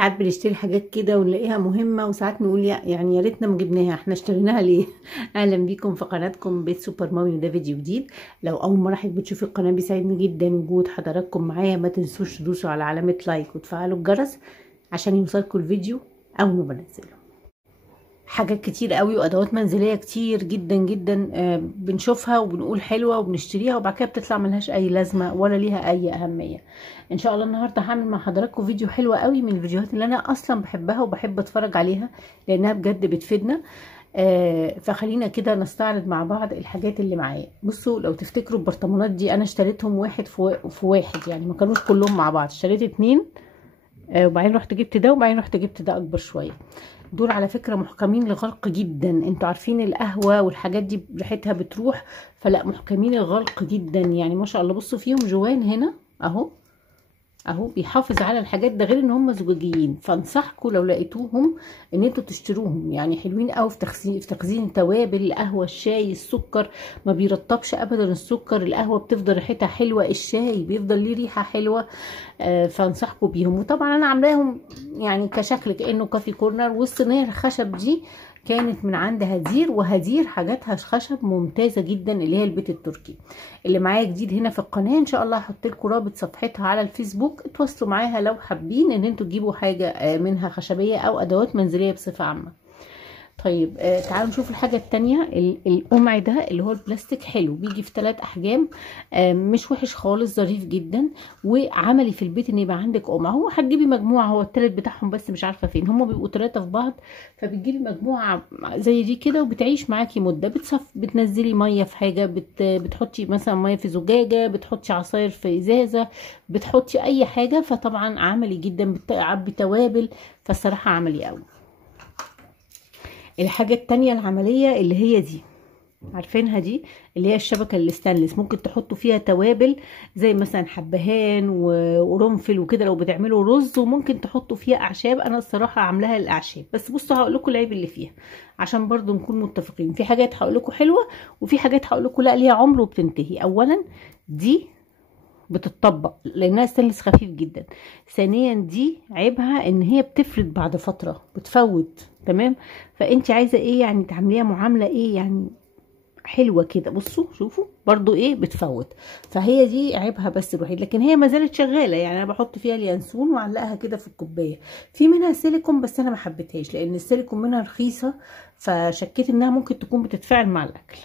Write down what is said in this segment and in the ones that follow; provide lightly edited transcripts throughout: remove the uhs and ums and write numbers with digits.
ساعات بنشتري حاجات كده ونلاقيها مهمة، وساعات نقول يعني يا ريتنا ما جبناها، احنا اشتريناها ليه؟ اهلا بيكم في قناتكم بيت سوبر مامي، وده فيديو جديد. لو اول مرة حضرتك بتشوفي القناة بيساعدني جدا وجود حضراتكم معايا. ما تنسوش تدوسوا على علامة لايك وتفعلوا الجرس عشان يوصلكم الفيديو اول ما بنزله. حاجات كتير قوي وادوات منزليه كتير جدا جدا بنشوفها وبنقول حلوه وبنشتريها، وبعد كده بتطلع ملهاش اي لازمه ولا ليها اي اهميه. ان شاء الله النهارده هعمل مع حضراتكم فيديو حلو قوي من الفيديوهات اللي انا اصلا بحبها وبحب اتفرج عليها لانها بجد بتفيدنا. فخلينا كده نستعرض مع بعض الحاجات اللي معايا. بصوا، لو تفتكروا البرطمانات دي انا اشتريتهم واحد في واحد، يعني ما كانوش كلهم مع بعض، اشتريت اتنين وبعدين رحت جبت ده وبعدين رحت جبت ده اكبر شويه. دول على فكرة محكمين لغلق جدا. انتوا عارفين القهوة والحاجات دي ريحتها بتروح، فلا محكمين الغلق جدا يعني ما شاء الله. بصوا فيهم جوان هنا اهو اهو، بيحافظ على الحاجات، ده غير ان هم زجاجيين. فانصحكم لو لقيتوهم ان انتوا تشتروهم، يعني حلوين قوي في تخزين التوابل، القهوه، الشاي، السكر ما بيرطبش ابدا. السكر، القهوه بتفضل ريحتها حلوه، الشاي بيفضل ليه ريحه حلوه. فانصحكم بيهم. وطبعا انا عاملاهم يعني كشكل كانه كافي كورنر. والصينيه الخشب دي كانت من عند هدير، وهدير حاجاتها خشب ممتازه جدا، اللي هي البيت التركي اللي معايا جديد هنا في القناه. ان شاء الله هحط لكم رابط صفحتها على الفيسبوك، اتواصلوا معاها لو حابين ان انتوا تجيبوا حاجه منها خشبيه او ادوات منزليه بصفه عامه. طيب تعالوا نشوف الحاجة التانية. القمع ده اللي هو البلاستيك حلو، بيجي في 3 احجام، مش وحش خالص، ظريف جدا وعملي في البيت ان يبقى عندك قمع. هو هتجيبي مجموعة، هو التالت بتاعهم بس مش عارفة فين، هما بيبقوا 3 في بعض، فبتجيبي مجموعة زي دي كده وبتعيش معاكي مدة. بتنزلي مية في حاجة، بتحطي مثلا مية في زجاجة، بتحطي عصاير في ازازة، بتحطي اي حاجة. فطبعا عملي جدا، بتعبي توابل، فالصراحة عملي قوي. الحاجة التانية العملية اللي هي دي، عارفينها دي، اللي هي الشبكة الستانلس، ممكن تحطوا فيها توابل زي مثلا حبهان وقرنفل وكده لو بتعملوا رز، وممكن تحطوا فيها اعشاب. انا الصراحة عاملاها للاعشاب، بس بصوا هقول لكم العيب اللي فيها عشان برضو نكون متفقين. في حاجات هقول لكم حلوة، وفي حاجات هقول لكم لا ليها عمر وبتنتهي. اولا دي بتطبق لانها ستانلس خفيف جدا. ثانيا دي عيبها ان هي بتفرد بعد فتره، بتفوت. تمام، فانت عايزه ايه يعني تعمليها معامله ايه يعني حلوه كده. بصوا شوفوا برضو ايه بتفوت، فهي دي عيبها بس الوحيد، لكن هي ما زالت شغاله. يعني انا بحط فيها اليانسون وعلقها كده في الكوبايه. في منها سيليكون بس انا ما حبيتهاش لان السيليكون منها رخيصه، فشكيت انها ممكن تكون بتتفاعل مع الاكل،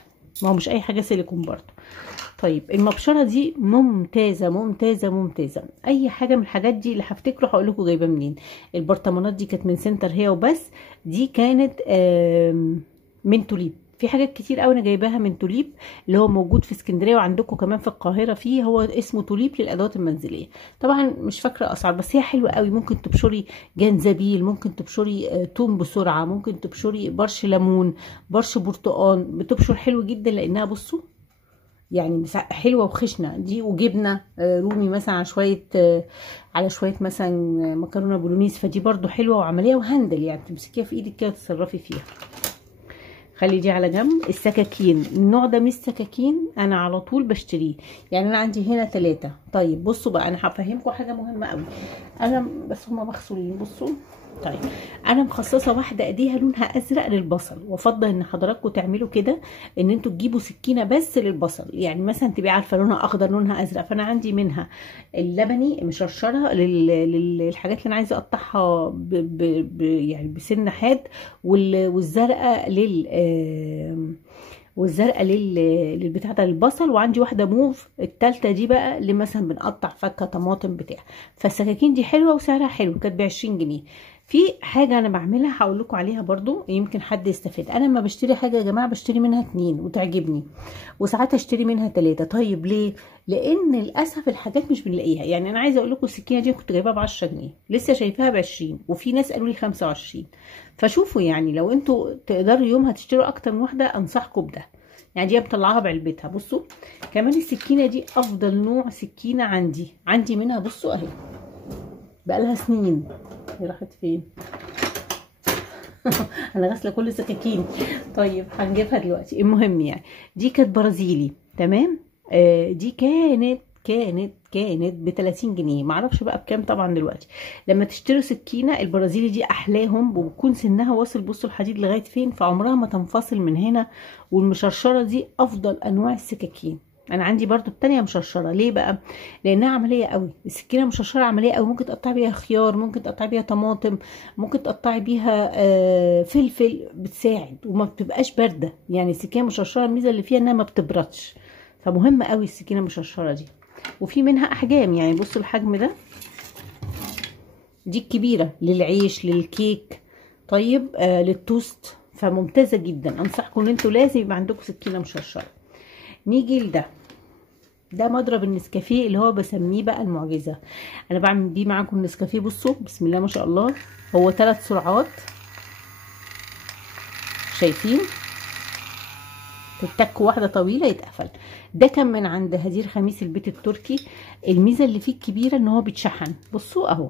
ما هو مش اي حاجه سيليكون برضو. طيب المبشره دي ممتازه ممتازه ممتازه. اي حاجه من الحاجات دي اللي هفتكره هقول لكم جايبه منين. البرطمانات دي كانت من سنتر هي وبس، دي كانت من توليب. في حاجات كتير قوي انا جايباها من توليب اللي هو موجود في اسكندريه، وعندكم كمان في القاهره. فيه هو اسمه توليب للادوات المنزليه. طبعا مش فاكره اسعار، بس هي حلوه قوي. ممكن تبشري جنزبيل، ممكن تبشري توم بسرعه، ممكن تبشري برش ليمون، برش برتقان، بتبشر حلو جدا لانها بصوا يعني حلوه وخشنه دي. وجبنه رومي مثلا على شويه مثلا مكرونه بولونيز، فدي برضو حلوه وعمليه وهندل، يعني تمسكيها في ايدك كده تتصرفي فيها. خلي دي على جنب. السكاكين، النوع ده مش سكاكين انا على طول بشتريه، يعني انا عندي هنا 3. طيب بصوا بقى، انا هفهمكم حاجه مهمه قوي. انا بس هما مغسولين بصوا. طيب انا مخصصه واحده ايديها لونها ازرق للبصل، وافضل ان حضراتكم تعملوا كده، ان انتوا تجيبوا سكينه بس للبصل. يعني مثلا تبقي عارفه لونها اخضر لونها ازرق، فانا عندي منها اللبني مشرشره للحاجات اللي انا عايزه اقطعها يعني بسن حاد، والزرقاء للبتاع ده للبصل. وعندي واحده موف، التالتة دي بقى اللي مثلا بنقطع فكه طماطم بتاع. فالسكاكين دي حلوه وسعرها حلو، كانت ب20 جنيه. في حاجه انا بعملها هقول لكم عليها برضو يمكن حد يستفاد. انا لما بشتري حاجه يا جماعه بشتري منها 2 وتعجبني، وساعات اشتري منها 3. طيب ليه؟ لان للاسف الحاجات مش بنلاقيها. يعني انا عايزه اقول لكم السكينه دي كنت جايباها ب10 جنيه، لسه شايفاها ب20، وفي ناس قالوا لي 25. فشوفوا يعني لو انتوا تقدروا يوم هتشتروا اكتر من واحده انصحكم بده. يعني دي بطلعها بعلبتها. بصوا كمان السكينه دي افضل نوع سكينه عندي منها. بصوا اهي بقالها سنين. هي راحت فين؟ انا غاسله كل السكاكين. طيب هنجيبها دلوقتي. المهم يعني دي كانت برازيلي. تمام، دي كانت كانت ب 30 جنيه، معرفش بقى بكام طبعا دلوقتي. لما تشتروا سكينه البرازيلي دي احلاهم، وبكون سنها واصل، بصوا الحديد لغايه فين، فعمرها ما تنفصل من هنا. والمشرشره دي افضل انواع السكاكين. انا عندي برضو التانية مشرشره، ليه بقى؟ لانها عمليه قوي. السكينه مشرشره عمليه قوي، ممكن تقطعي بيها خيار، ممكن تقطعي بيها طماطم، ممكن تقطعي بيها فلفل، بتساعد وما بتبقاش بارده. يعني السكينه مشرشره الميزه اللي فيها انها ما بتبردش، فمهم قوي السكينه المشرشره دي. وفي منها احجام، يعني بصوا الحجم ده، دي الكبيره للعيش للكيك، طيب للتوست، فممتازه جدا. انصحكم ان انتوا لازم يبقى عندكم سكينه مشرشره. نيجي لده، ده مضرب النسكافيه اللي هو بسميه بقى المعجزه. انا بعمل بيه معاكم النسكافيه، بصوا بسم الله ما شاء الله، هو 3 سرعات، شايفين؟ تتك واحده طويله يتقفل. ده كان من عند هدير خميس البيت التركي. الميزه اللي فيه الكبيره ان هو بيتشحن، بصوا اهو،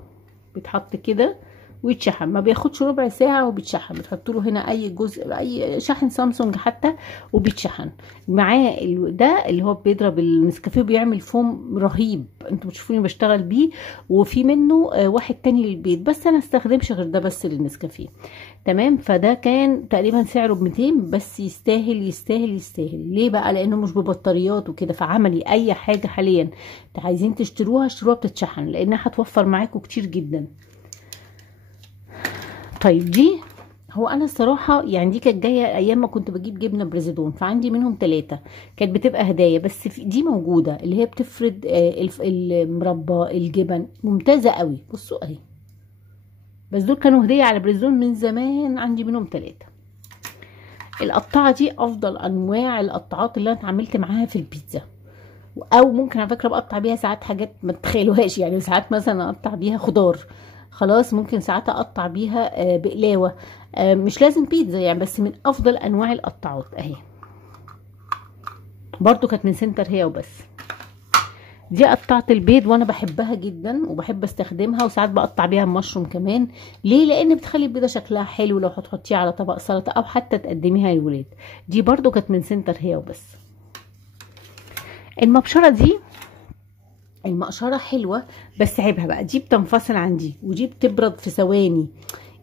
بيتحط كده ويتشحن، ما بياخدش ربع ساعه وبيتشحن. بتحطوا له هنا اي جزء، اي شاحن سامسونج حتى، وبيتشحن معاه. ده اللي هو بيضرب النسكافيه وبيعمل فوم رهيب، انتوا بتشوفوني بشتغل بيه. وفي منه واحد تاني للبيت، بس انا استخدمش غير ده بس للنسكافيه، تمام. فده كان تقريبا سعره ب 200، بس يستاهل يستاهل يستاهل. ليه بقى؟ لانه مش ببطاريات وكده، فعملي. اي حاجه حاليا عايزين تشتروها اشتروها بتتشحن، لانها هتوفر معاكم كتير جدا. طيب دي، هو انا الصراحه يعني دي كانت جايه ايام ما كنت بجيب جبنه بريزيدون، فعندي منهم 3 كانت بتبقى هدايا، بس دي موجوده اللي هي بتفرد المربى الجبن، ممتازه قوي. بصوا اهي، بس دول كانوا هديه على بريزيدون من زمان، عندي منهم 3. القطاعه دي افضل انواع القطاعات اللي انا اتعاملت معاها في البيتزا، او ممكن على فكره بقطع بيها ساعات حاجات ما تتخيلوهاش. يعني ساعات مثلا اقطع بيها خضار، خلاص ممكن ساعات اقطع بيها بقلاوه، مش لازم بيتزا يعني، بس من افضل انواع القطاعات اهي. برضو كانت من سنتر هي وبس. دي قطعت البيض وانا بحبها جدا وبحب استخدمها، وساعات بقطع بيها مشروم كمان. ليه؟ لان بتخلي البيضه شكلها حلو لو هتحطيها على طبق سلطه او حتى تقدميها للولاد. دي برضو كانت من سنتر هي وبس. المبشره دي، المقشره حلوه، بس عيبها بقى دي بتنفصل عن دي، ودي بتبرد في ثواني.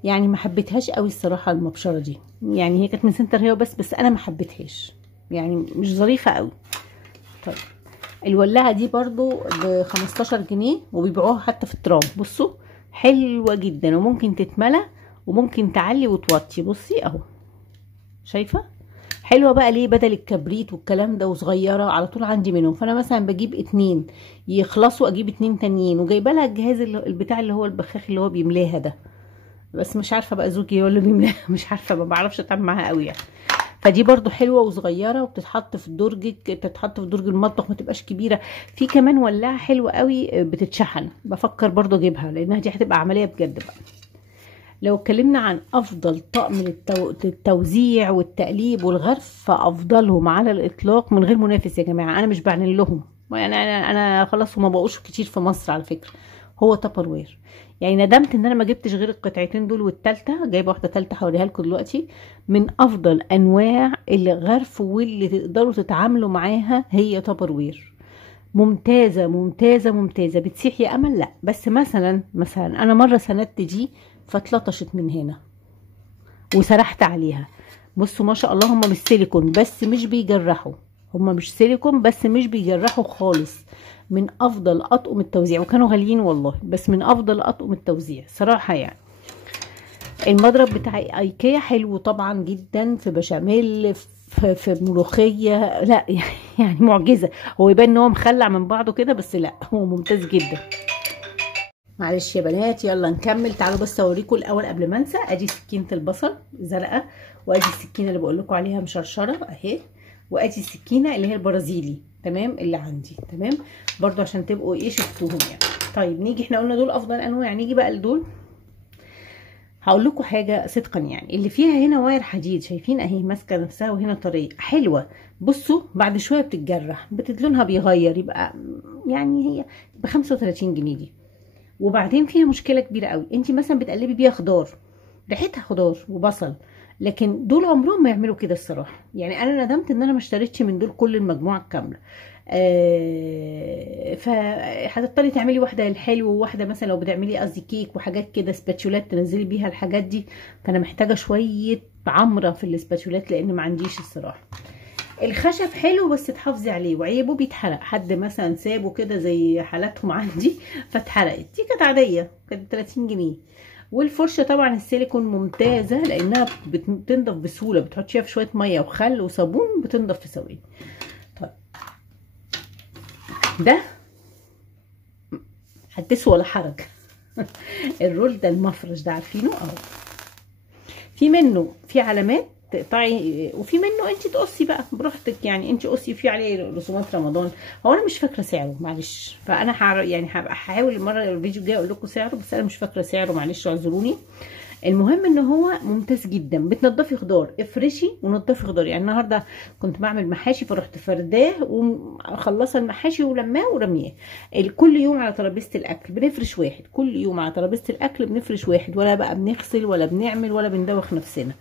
يعني ما حبيتهاش قوي الصراحه المبشره دي، يعني هي كانت من سنتر هي بس انا ما حبيتهاش، يعني مش ظريفه قوي. طيب الولاعه دي برضو ب 15 جنيه وبيبيعوها حتى في الترام. بصوا حلوه جدا، وممكن تتملى وممكن تعلي وتوطي. بصي اهو، شايفه؟ حلوه بقى ليه؟ بدل الكبريت والكلام ده، وصغيره على طول عندي منهم. فانا مثلا بجيب 2 يخلصوا، اجيب 2 تانيين، وجايبه لها الجهاز البتاع اللي هو البخاخ اللي هو بيملاها ده، بس مش عارفه بقى زوجي هو اللي بيملاها مش عارفه، ما بعرفش اتعامل معاها قوي يعني. فدي برضو حلوه وصغيره، وبتتحط في درجك، بتتحط في درج المطبخ، ما تبقاش كبيره. في كمان ولاعه حلوه قوي بتتشحن، بفكر برضو اجيبها، لانها دي هتبقى عمليه بجد بقى. لو اتكلمنا عن افضل طقم للتوزيع والتقليب والغرف، فافضلهم على الاطلاق من غير منافس يا جماعه، انا مش بعلن لهم يعني، انا خلاص هما بقوش كتير في مصر على فكره، هو تابر وير. يعني ندمت ان انا ما جبتش غير القطعتين دول، والتالتة جايبه واحده تالتة هوريها لكم دلوقتي. من افضل انواع الغرف واللي تقدروا تتعاملوا معاها هي تابر وير، ممتازه ممتازه ممتازه. بتسيح يا امل؟ لا، بس مثلا انا مره سندت دي فاتلطشت من هنا وسرحت عليها. بصوا ما شاء الله، هم مش سيليكون بس مش بيجرحوا، هم مش سيليكون بس مش بيجرحوا خالص. من افضل اطقم التوزيع، وكانوا غاليين والله، بس من افضل اطقم التوزيع صراحه يعني. المضرب بتاع ايكيا حلو طبعا جدا، في بشاميل، في ملوخيه، لا يعني معجزه. هو يبان ان هو مخلع من بعضه كده، بس لا هو ممتاز جدا. معلش يا بنات، يلا نكمل. تعالوا بس اوريكم الاول قبل ما انسى. ادي سكينه البصل زرقاء، وادي السكينه اللي بقول لكم عليها مشرشره اهي، وادي السكينه اللي هي البرازيلي، تمام، اللي عندي، تمام برضو عشان تبقوا ايه شفتوهم يعني. طيب نيجي، احنا قلنا دول افضل انواع، نيجي بقى لدول. هقول لكم حاجه صدقا، يعني اللي فيها هنا واير حديد، شايفين اهي ماسكه نفسها، وهنا طريه حلوه. بصوا بعد شويه بتتجرح، لونها بيغير، يبقى يعني هي ب 35 جنيه دي. وبعدين فيها مشكله كبيره قوي، انت مثلا بتقلبي بيها خضار، ريحتها خضار وبصل، لكن دول عمرهم ما يعملوا كده الصراحه. يعني انا ندمت ان انا ما اشتريتش من دول كل المجموعه الكامله. فهتضطري تعملي واحده للحلو وواحده مثلا لو بتعملي قصدي كيك وحاجات كده، سباتشولات تنزلي بيها الحاجات دي. فانا محتاجه شويه عمره في السباتشولات لان ما عنديش الصراحه. الخشب حلو بس تحافظي عليه، وعيبه بيتحرق. حد مثلا سابه كده زي حالاتهم عندي فاتحرقت. دي كانت عاديه، كانت 30 جنيه. والفرشه طبعا السيليكون ممتازه لانها بتنضف بسهوله، بتحطيها في شويه ميه وخل وصابون بتنضف في ثواني. طيب ده حدث ولا حرج. الرول ده المفرش ده عارفينه اهو، في منه في علامات تقطعي وفي منه انت تقصي بقى براحتك، يعني انت قصي في عليه رسومات رمضان. هو انا مش فاكره سعره معلش، فانا يعني هبقى هحاول المره الفيديو الجاي اقول لكم سعره، بس انا مش فاكره سعره معلش اعذروني. المهم ان هو ممتاز جدا. بتنضفي خضار افرشي ونضفي خضار. يعني النهارده كنت بعمل محاشي فرحت فرداه وخلصه المحاشي ولماه ورمياه. كل يوم على ترابيزه الاكل بنفرش واحد، كل يوم على ترابيزه الاكل بنفرش واحد، ولا بقى بنغسل ولا بنعمل ولا بندوخ نفسنا.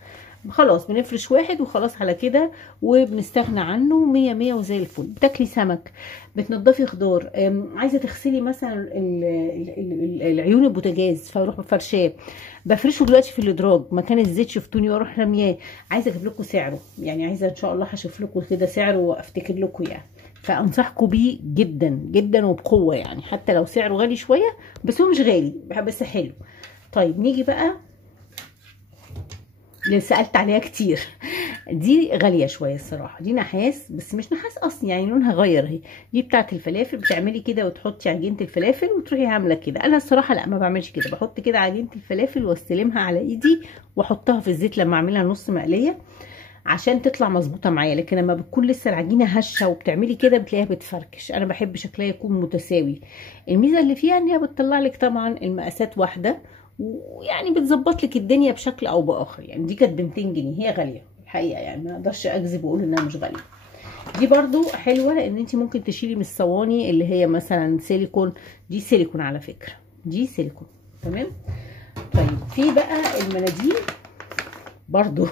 خلاص بنفرش واحد وخلاص على كده وبنستغنى عنه. 100 100 وزي الفل. بتاكلي سمك، بتنضفي خضار، عايزه تغسلي مثلا العيون البوتاجاز فاروح فرشاه، بفرشه دلوقتي في الادراج مكان الزيت شفتوني واروح رمياه. عايزه اجيب لكم سعره، يعني عايزه ان شاء الله هشوف لكم كده سعره وافتكر لكم يعني. فانصحكم بيه جدا جدا وبقوه، يعني حتى لو سعره غالي شويه بس هو مش غالي بس حلو. طيب نيجي بقى اللي سألت عليها كتير. دي غالية شوية الصراحة، دي نحاس بس مش نحاس اصلي، يعني لونها غير اهي. دي بتاعت الفلافل، بتعملي كده وتحطي عجينة الفلافل وتروحي عاملة كده. انا الصراحة لا ما بعملش كده، بحط كده عجينة الفلافل واستلمها على ايدي واحطها في الزيت لما اعملها نص مقلية عشان تطلع مظبوطة معايا. لكن لما بتكون لسه العجينة هشة وبتعملي كده بتلاقيها بتفركش. انا بحب شكلها يكون متساوي. الميزة اللي فيها ان هي بتطلع لك طبعا المقاسات واحدة، ويعني بتظبط لك الدنيا بشكل او باخر. يعني دي كانت ب 200 جنيه، هي غاليه الحقيقه، يعني ما اقدرش اكذب واقول انها مش غاليه. دي برضو حلوه لان انت ممكن تشيلي من الصواني اللي هي مثلا سيليكون. دي سيليكون على فكره، دي سيليكون تمام. طيب في بقى المناديل برضو.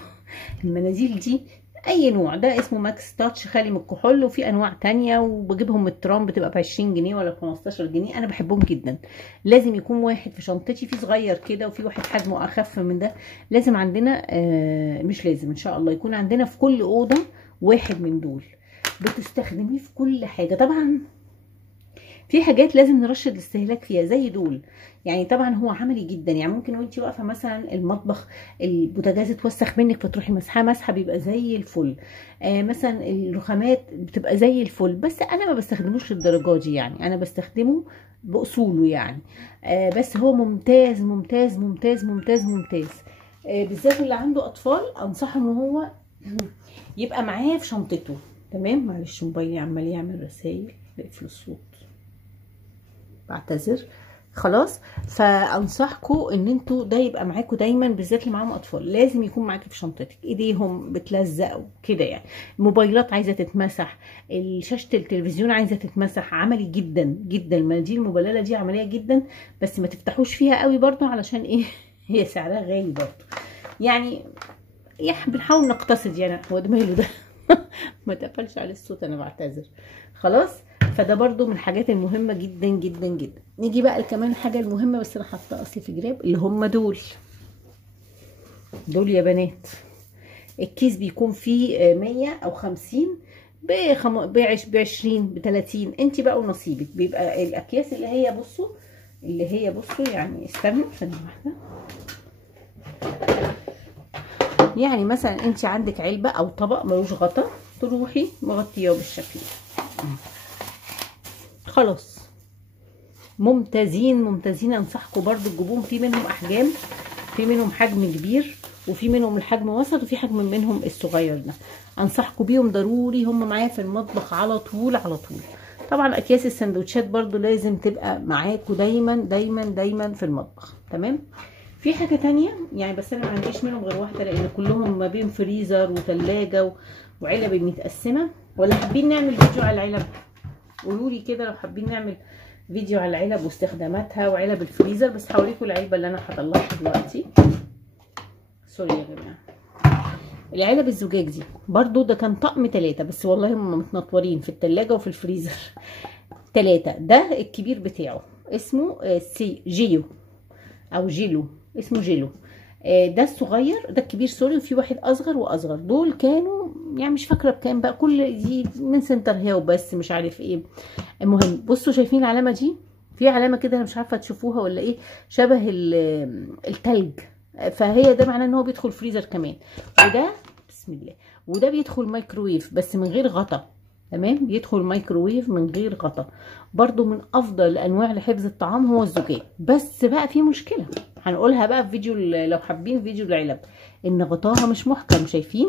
المناديل دي اي نوع، ده اسمه ماكس تاتش خالي من الكحول، وفي انواع تانية وبجيبهم من الترام بتبقى ب 20 جنيه ولا 15 جنيه. انا بحبهم جدا. لازم يكون واحد في شنطتي، في صغير كده وفي واحد حجمه اخف من ده. لازم عندنا مش لازم، ان شاء الله يكون عندنا في كل اوضه واحد من دول. بتستخدميه في كل حاجه. طبعا في حاجات لازم نرشد الاستهلاك فيها زي دول. يعني طبعا هو عملي جدا، يعني ممكن وانت واقفه مثلا المطبخ البوتاجاز اتوسخ منك فتروحي مسحه مسحه بيبقى زي الفل. مثلا الرخامات بتبقى زي الفل. بس انا ما بستخدموش للدرجه دي، يعني انا بستخدمه باصوله يعني. بس هو ممتاز ممتاز ممتاز ممتاز ممتاز. بالذات اللي عنده اطفال انصحه ان هو يبقى معاه في شنطته. تمام. معلش موبايلي عمال يعمل رسايل، بقفل الصوت بعتذر. خلاص. فانصحكم ان انتوا ده يبقى معاكم دايما، بالذات اللي معاهم اطفال لازم يكون معاكي في شنطتك. ايديهم بتلزق كده يعني. الموبايلات عايزه تتمسح، شاشه التلفزيون عايزه تتمسح. عملي جدا جدا. المناديل المبلله دي عمليه جدا، بس ما تفتحوش فيها قوي برضو علشان ايه هي سعرها غالي برضو يعني. بنحاول نقتصد يعني. هو ده ماله ده ما تقفلش على الصوت، انا بعتذر. خلاص. فده برضو من الحاجات المهمه جدا جدا جدا. نيجي بقى كمان حاجه المهمه، بس انا حاطه اصلي في جراب، اللي هم دول يا بنات. الكيس بيكون فيه 100 او 50 ب 20 ب 30. انت بقى ونصيبك. بيبقى الاكياس اللي هي بصوا يعني. استنوا ثانيه واحده. يعني مثلا انت عندك علبه او طبق ملوش غطا، تروحي مغطياه بالشكل ده. خلاص. ممتازين ممتازين. انصحكم برضو تجيبوهم. في منهم احجام، في منهم حجم كبير وفي منهم الحجم وسط وفي حجم منهم الصغير ده. انصحكم بيهم ضروري، هم معايا في المطبخ على طول على طول. طبعا اكياس السندوتشات برضو لازم تبقى معاكم دايما دايما دايما في المطبخ. تمام. في حاجه تانية يعني، بس انا ما عنديش منهم غير واحده لان كلهم ما بين فريزر وثلاجه وعلب متقسمه. ولا حابين نعمل فيديو على العلب؟ قولوا لي كده لو حابين نعمل فيديو على العلب واستخداماتها وعلب الفريزر. بس هوريكم العلبه اللي انا هطلعها دلوقتي. سوري يا جماعه. العلب الزجاج دي برضو ده كان طقم 3 بس، والله هم متنطورين في التلاجة وفي الفريزر. 3 ده الكبير بتاعه اسمه جيو او جيلو، اسمه جيلو. ده الصغير، ده الكبير سوري، وفي واحد اصغر واصغر. دول كانوا يعني مش فاكره بكام بقى، كل دي من سنتر هاو بس مش عارف ايه. المهم بصوا شايفين العلامه دي؟ في علامه كده انا مش عارفه تشوفوها ولا ايه، شبه التلج، فهي ده معناه ان هو بيدخل فريزر كمان. وده بسم الله، وده بيدخل مايكرويف بس من غير غطا. تمام، بيدخل مايكروويف من غير غطا. برضو من افضل الانواع لحفظ الطعام هو الزجاج، بس بقى في مشكله هنقولها بقى في فيديو لو حابين فيديو العلب، ان غطاها مش محكم. شايفين؟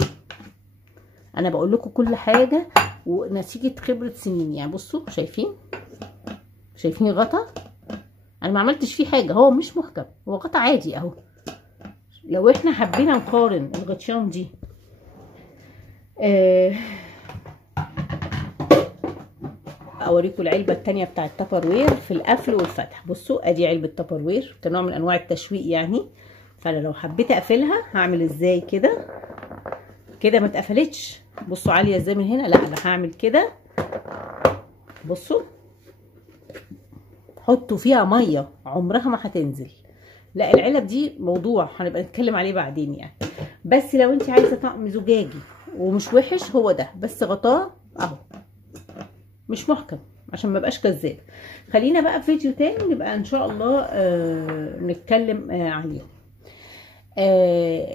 انا بقول لكم كل حاجه ونتيجه خبره سنين. يعني بصوا شايفين غطا؟ انا ما عملتش فيه حاجه، هو مش محكم، هو غطا عادي اهو. لو احنا حبينا نقارن الغطيان دي اوريكم العلبه الثانيه بتاعه التبروير في القفل والفتح. بصوا ادي علبه تبروير كنوع من انواع التشويق يعني. فانا لو حبيت اقفلها هعمل ازاي؟ كده كده ما اتقفلتش. بصوا عاليه ازاي من هنا. لا انا هعمل كده، بصوا حطوا فيها ميه عمرها ما هتنزل. لا العلب دي موضوع هنبقى نتكلم عليه بعدين يعني. بس لو انت عايزه طقم زجاجي ومش وحش هو ده، بس غطاه اهو مش محكم عشان ما بقاش كذاب. خلينا بقى في فيديو تاني نبقى ان شاء الله نتكلم عليه.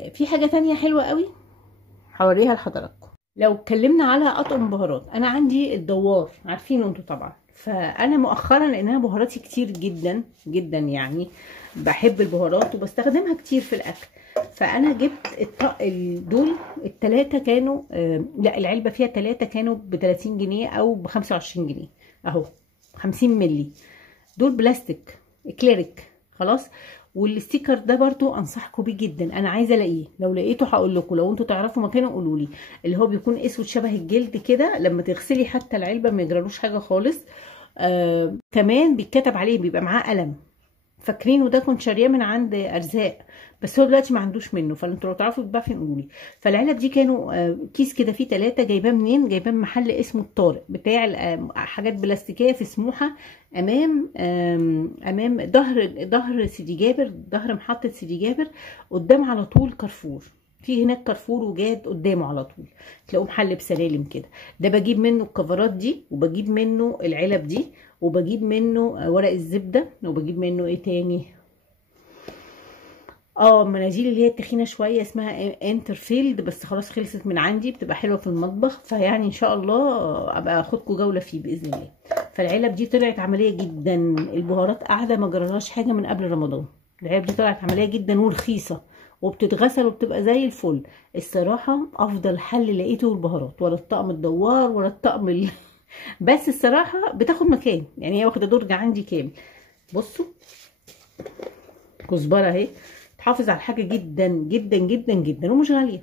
في حاجه تانية حلوه قوي هوريها لحضراتكم. لو اتكلمنا على اطقم بهارات، انا عندي الدوار، عارفينه انتوا طبعا. فانا مؤخرا لان انا بهاراتي كتير جدا جدا يعني، بحب البهارات وبستخدمها كتير في الاكل. فانا جبت دول ال3 كانوا لا العلبه فيها 3 كانوا ب 30 جنيه او ب 25 جنيه اهو، 50 مللي. دول بلاستيك كليريك خلاص. والستيكر ده برضو انصحكم بيه جدا، انا عايزه الاقيه، لو لقيته هقول لكم، لو انتوا تعرفوا مكانه قولوا لي. اللي هو بيكون اسود شبه الجلد كده، لما تغسلي حتى العلبه ما يجرالوش حاجه خالص. كمان بيتكتب عليه، بيبقى معاه قلم. فاكرينه ده كنت شارياه من عند ارزاق، بس هو دلوقتي ما عندوش منه. فانتوا لو تعرفوا بتباع فين قولوا لي. فالعلب دي كانوا كيس كده فيه 3، جايباه منين؟ جايباه من محل اسمه الطارق، بتاع حاجات بلاستيكيه في سموحه، امام ظهر سيدي جابر، ظهر محطه سيدي جابر، قدام على طول كارفور. في هناك كارفور وجاد قدامه على طول تلاقوه محل بسلالم كده. ده بجيب منه الكفرات دي، وبجيب منه العلب دي، وبجيب منه ورق الزبده، وبجيب منه ايه تاني؟ مناديل اللي هي التخينه شويه اسمها انترفيلد، بس خلاص خلصت من عندي، بتبقى حلوه في المطبخ. فيعني ان شاء الله ابقى اخدكم جوله فيه باذن الله. فالعلب دي طلعت عمليه جدا، البهارات قاعده ما جرالهاش حاجه من قبل رمضان. العلب دي طلعت عمليه جدا ورخيصه، وبتتغسل وبتبقى زي الفل. الصراحه افضل حل لقيته البهارات، ولا الطقم الدوار ولا الطقم بس الصراحه بتاخد مكان، يعني هي واخده درج عندي كامل. بصوا كزبره اهي، تحافظ على الحاجه جدا جدا جدا جدا ومش غاليه.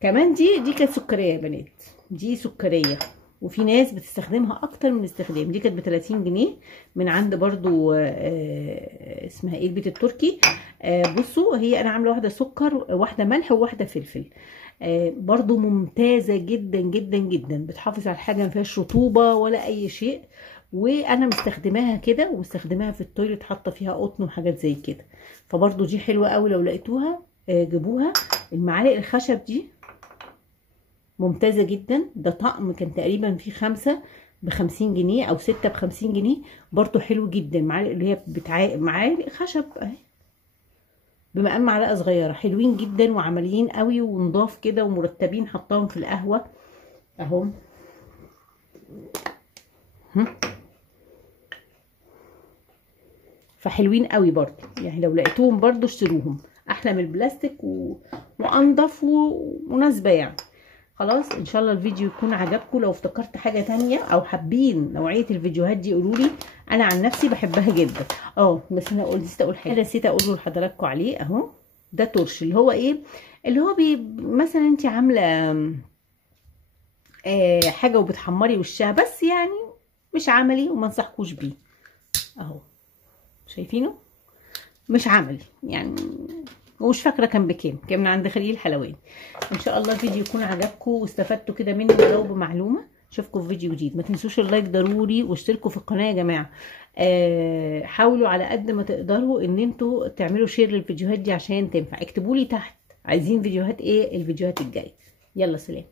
كمان دي كانت سكريه يا بنات، دي سكريه، وفي ناس بتستخدمها اكتر من استخدام. دي كانت ب 30 جنيه من عند برضو اسمها ايه، البيت التركي. بصوا هي انا عامله واحده سكر، واحده ملح، وواحده فلفل. برضو ممتازه جدا جدا جدا، بتحافظ على الحاجه ما فيهاش رطوبه ولا اي شيء. وانا مستخدماها كده، ومستخدماها في التويليت، حاطه فيها قطن وحاجات زي كده. فبرضو دي حلوه قوي، لو لقيتوها جيبوها. المعالق الخشب دي ممتازه جدا. ده طقم كان تقريبا فيه 5 ب50 جنيه او 6 ب50 جنيه، برضو حلو جدا. معالق اللي هي معالق خشب اهي، بمقام معلقه صغيره، حلوين جدا وعمليين قوي ونضاف كده ومرتبين. حطاهم في القهوه اهو. فحلوين قوي برضو، يعني لو لقيتوهم برضو اشتروهم، احلى من البلاستيك وانضف ومناسبه يعني. خلاص ان شاء الله الفيديو يكون عجبكم. لو افتكرت حاجه تانية او حابين نوعيه الفيديوهات دي قولوا لي، انا عن نفسي بحبها جدا. بس انا نسيت اقول حاجه، نسيت اقول لحضراتكم عليه اهو. ده ترش، اللي هو ايه، اللي هو مثلا انت عامله حاجه وبتحمري وشها، بس يعني مش عملي وما انصحكوش بيه اهو. شايفينه؟ مش عملي يعني، ومش فاكره كان بكام، كان من عند خليل حلواني. ان شاء الله الفيديو يكون عجبكم واستفدتوا كده منه ولو بمعلومه. اشوفكم في فيديو جديد. ما تنسوش اللايك ضروري واشتركوا في القناه يا جماعه. حاولوا على قد ما تقدروا ان انتوا تعملوا شير للفيديوهات دي عشان تنفع. اكتبوا لي تحت عايزين فيديوهات ايه الفيديوهات الجايه. يلا سلام.